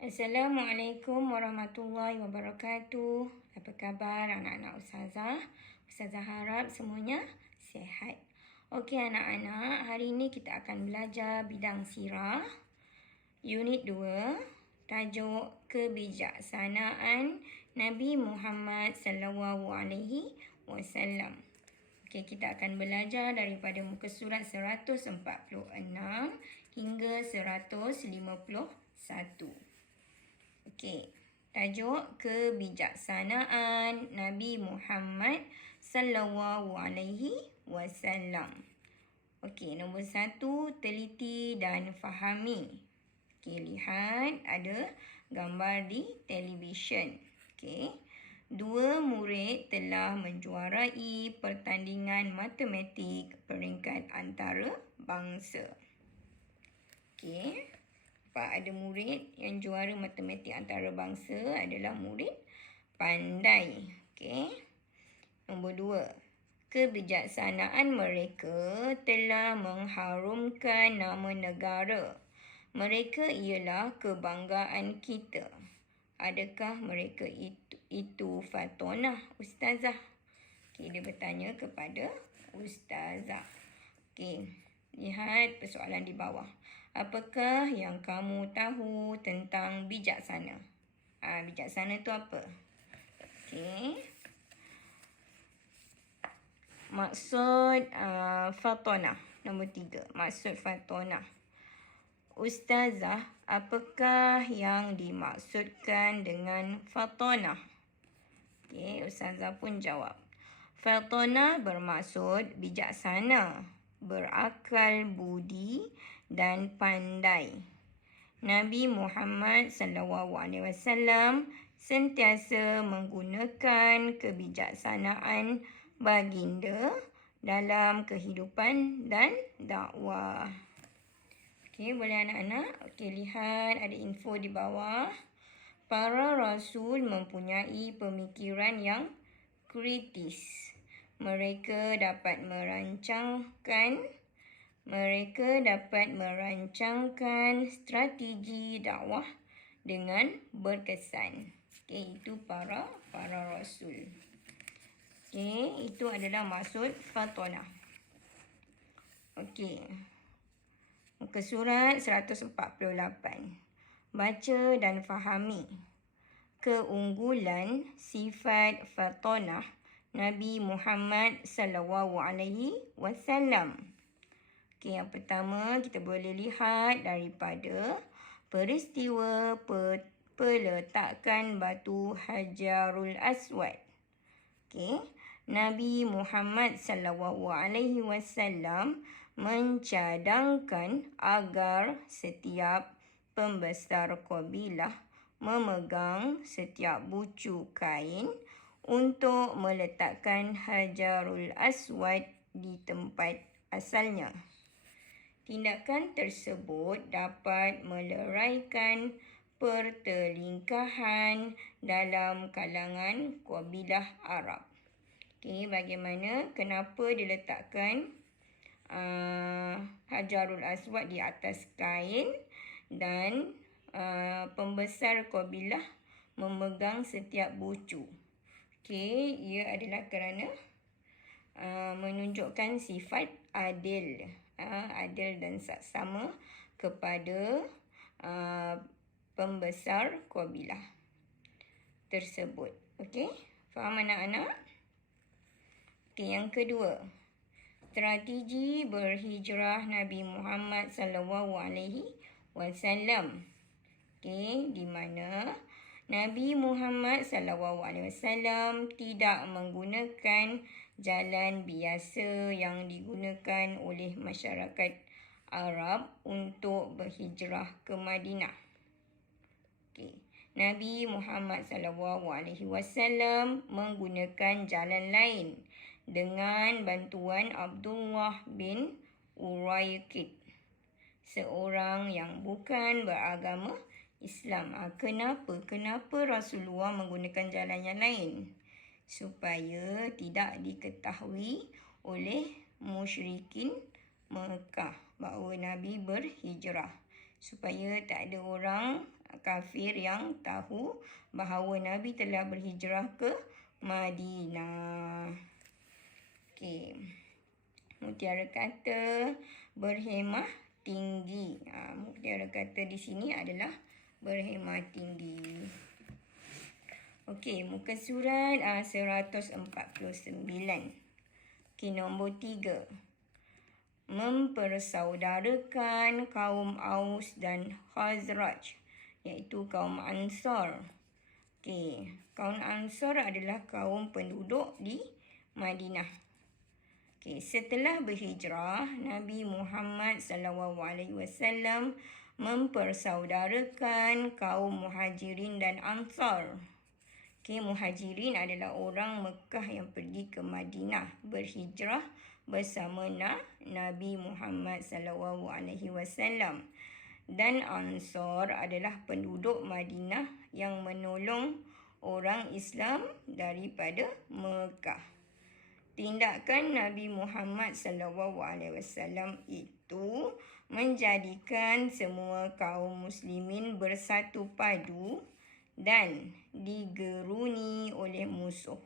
Assalamualaikum warahmatullahi wabarakatuh. Apa khabar anak-anak Ustazah? Ustazah harap semuanya sihat. Okey anak-anak, hari ini kita akan belajar bidang sirah. Unit 2, tajuk kebijaksanaan Nabi Muhammad sallallahu alaihi wasallam. Okey, kita akan belajar daripada muka surat 146 hingga 151. Okey, tajuk kebijaksanaan Nabi Muhammad sallallahu alaihi wasallam. Okey, nombor 1, teliti dan fahami. Okey, lihat ada gambar di televisyen. Okey. 2 murid telah menjuarai pertandingan matematik peringkat antarabangsa. Okey. Pak ada murid yang juara matematik antarabangsa adalah murid pandai. Okey. Nombor 2. Kebijaksanaan mereka telah mengharumkan nama negara. Mereka ialah kebanggaan kita. Adakah mereka itu Fatonah, Ustazah? Okey, dia bertanya kepada Ustazah. Okey, lihat persoalan di bawah. Apakah yang kamu tahu tentang bijaksana? Bijaksana tu apa? Okey. Maksud Fatonah. Nombor 3. Maksud Fatonah. Ustazah, apakah yang dimaksudkan dengan Fatonah? Okey, Ustazah pun jawab. Fatonah bermaksud bijaksana, berakal budi dan pandai. Nabi Muhammad SAW sentiasa menggunakan kebijaksanaan baginda dalam kehidupan dan dakwah. Okey, boleh anak-anak? Okey, lihat ada info di bawah. Para rasul mempunyai pemikiran yang kritis. Mereka dapat merancangkan strategi dakwah dengan berkesan. Okey, itu para rasul. Okey, itu adalah maksud Fatonah. Okey. Muka surat 148. Baca dan fahami. Keunggulan sifat Fatonah Nabi Muhammad sallallahu alaihi wasallam. Okey, yang pertama kita boleh lihat daripada peristiwa peletakan batu Hajarul Aswad. Okey, Nabi Muhammad sallallahu alaihi wasallam mencadangkan agar setiap pembesar kabilah memegang setiap bucu kain untuk meletakkan Hajarul Aswad di tempat asalnya. Tindakan tersebut dapat meleraikan pertelingkahan dalam kalangan kabilah Arab. Okey, bagaimana, kenapa diletakkan Hajarul Aswad di atas kain dan pembesar kabilah memegang setiap bucu? Okey, ia adalah kerana menunjukkan sifat adil dan saksama kepada pembesar kabilah tersebut. Okey, faham anak-anak? Okey, yang kedua, strategi berhijrah Nabi Muhammad sallallahu alaihi wasallam. Okey, di mana Nabi Muhammad sallallahu alaihi wasallam tidak menggunakan jalan biasa yang digunakan oleh masyarakat Arab untuk berhijrah ke Madinah. Okey, Nabi Muhammad sallallahu alaihi wasallam menggunakan jalan lain dengan bantuan Abdullah bin Uraykid, seorang yang bukan beragama Islam. Kenapa Rasulullah menggunakan jalan yang lain? Supaya tidak diketahui oleh musyrikin Mekah bahawa Nabi berhijrah. Supaya tak ada orang kafir yang tahu bahawa Nabi telah berhijrah ke Madinah. Okey. Mutiara kata berhemah tinggi. Mutiara kata di sini adalah berhemah tinggi. Okey, muka surat 149. Okey, nombor 3. Mempersaudarakan kaum Aus dan Khazraj, iaitu kaum Ansar. Okey, kaum Ansar adalah kaum penduduk di Madinah. Okey, setelah berhijrah, Nabi Muhammad SAW mempersaudarakan kaum Muhajirin dan Ansar. Okey, Muhajirin adalah orang Mekah yang pergi ke Madinah berhijrah bersama Nabi Muhammad SAW. Dan Ansar adalah penduduk Madinah yang menolong orang Islam daripada Mekah. Tindakan Nabi Muhammad SAW itu menjadikan semua kaum muslimin bersatu padu dan digeruni oleh musuh.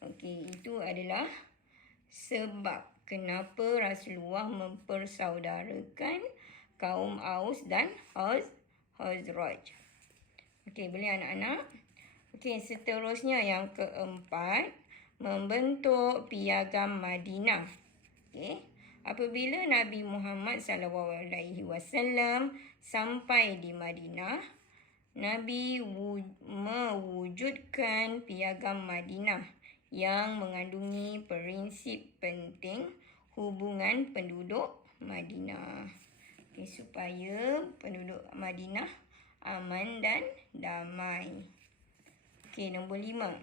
Okey, itu adalah sebab kenapa Rasulullah mempersaudarakan kaum Aus dan Khazraj. Okey, boleh anak-anak? Okey, seterusnya yang keempat, membentuk piagam Madinah. Okey, apabila Nabi Muhammad SAW sampai di Madinah, Nabi mewujudkan piagam Madinah yang mengandungi prinsip penting hubungan penduduk Madinah. Okay, supaya penduduk Madinah aman dan damai. Okay, nombor 5.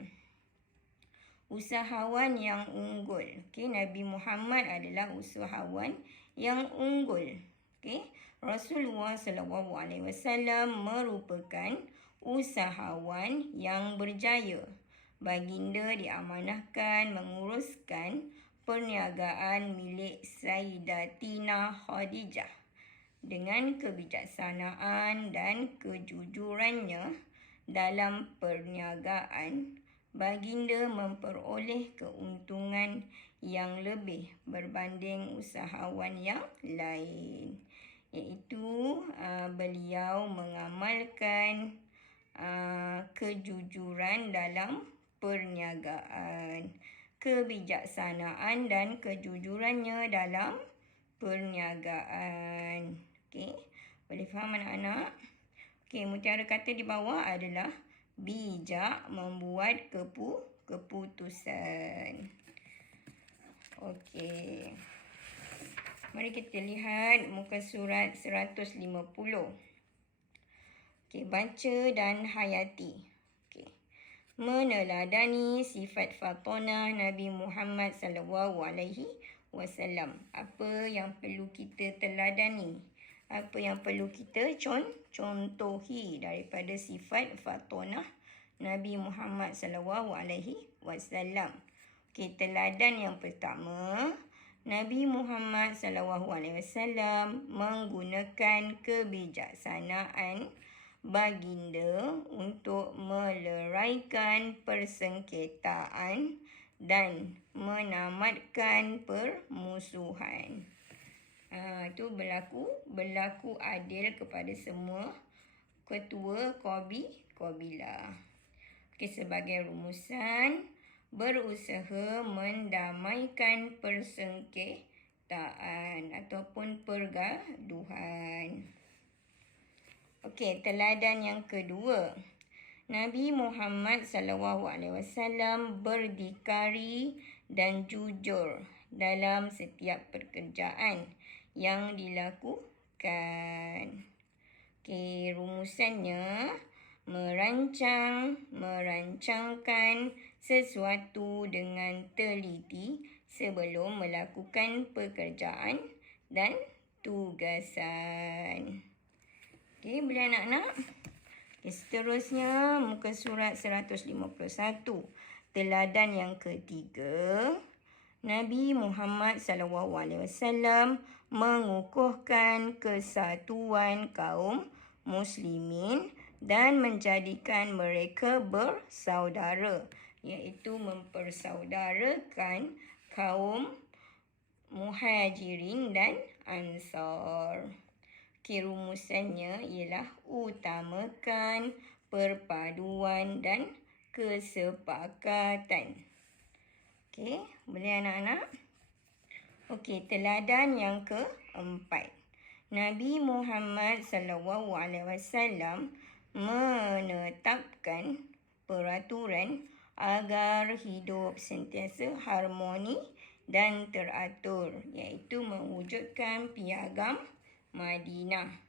Usahawan yang unggul. Okay, Nabi Muhammad adalah usahawan yang unggul. Okay, Rasulullah SAW merupakan usahawan yang berjaya. Baginda diamanahkan menguruskan perniagaan milik Sayyidatina Khadijah. Dengan kebijaksanaan dan kejujurannya dalam perniagaan, baginda memperoleh keuntungan yang lebih berbanding usahawan yang lain, iaitu beliau mengamalkan kejujuran dalam perniagaan, kebijaksanaan dan kejujurannya dalam perniagaan. Okey, boleh faham anak-anak? Okey, mutiara kata di bawah adalah bijak membuat keputusan. Okey. Mari kita lihat muka surat 150. Okey, baca dan hayati. Okey. Meneladani sifat Fatonah Nabi Muhammad SAW. Apa yang perlu kita teladani? Apa yang perlu kita contohi daripada sifat Fatonah Nabi Muhammad SAW. Okey, teladan yang pertama, Nabi Muhammad SAW menggunakan kebijaksanaan baginda untuk meleraikan persengketaan dan menamatkan permusuhan. Itu berlaku adil kepada semua ketua kabilah. Okey, sebagai rumusan, berusaha mendamaikan persengketaan ataupun pergaduhan. Okey, teladan yang kedua. Nabi Muhammad SAW berdikari dan jujur dalam setiap pekerjaan yang dilakukan. Okey, rumusannya merancangkan sesuatu dengan teliti sebelum melakukan pekerjaan dan tugasan. Okey, boleh anak-anak? Okay, seterusnya muka surat 151. Teladan yang ketiga, Nabi Muhammad SAW mengukuhkan kesatuan kaum muslimin dan menjadikan mereka bersaudara, iaitu mempersaudarakan kaum Muhajirin dan Ansar. Rumusannya ialah utamakan perpaduan dan kesepakatan. Okey, boleh anak-anak? Okey, teladan yang keempat. Nabi Muhammad SAW menetapkan peraturan agar hidup sentiasa harmoni dan teratur, iaitu mewujudkan piagam Madinah.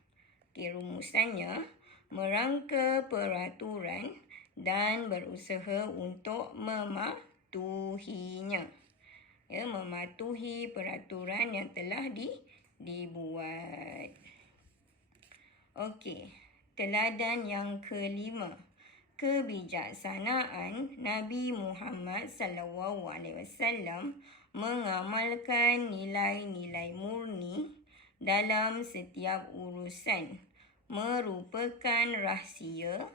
Rumusannya, merangka peraturan dan berusaha untuk mematuhinya. Mematuhi peraturan yang telah dibuat. Okey, teladan yang kelima. Kebijaksanaan Nabi Muhammad SAW mengamalkan nilai-nilai murni dalam setiap urusan merupakan rahsia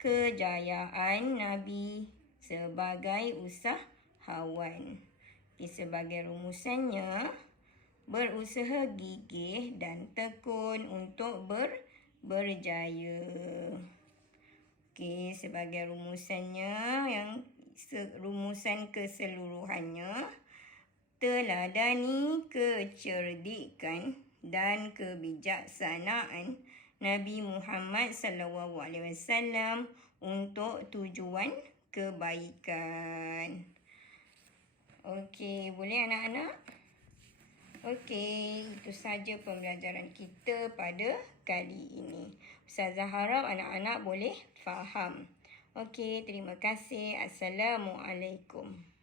kejayaan Nabi sebagai usahawan. Sebagai rumusannya, berusaha gigih dan tekun untuk berjaya. Okey, sebagai rumusannya, rumusan keseluruhannya, teladani kecerdikan dan kebijaksanaan Nabi Muhammad SAW untuk tujuan kebaikan. Okey, boleh anak-anak? Okey, itu saja pembelajaran kita pada kali ini. Ustazah harap anak-anak boleh faham. Okey, terima kasih. Assalamualaikum.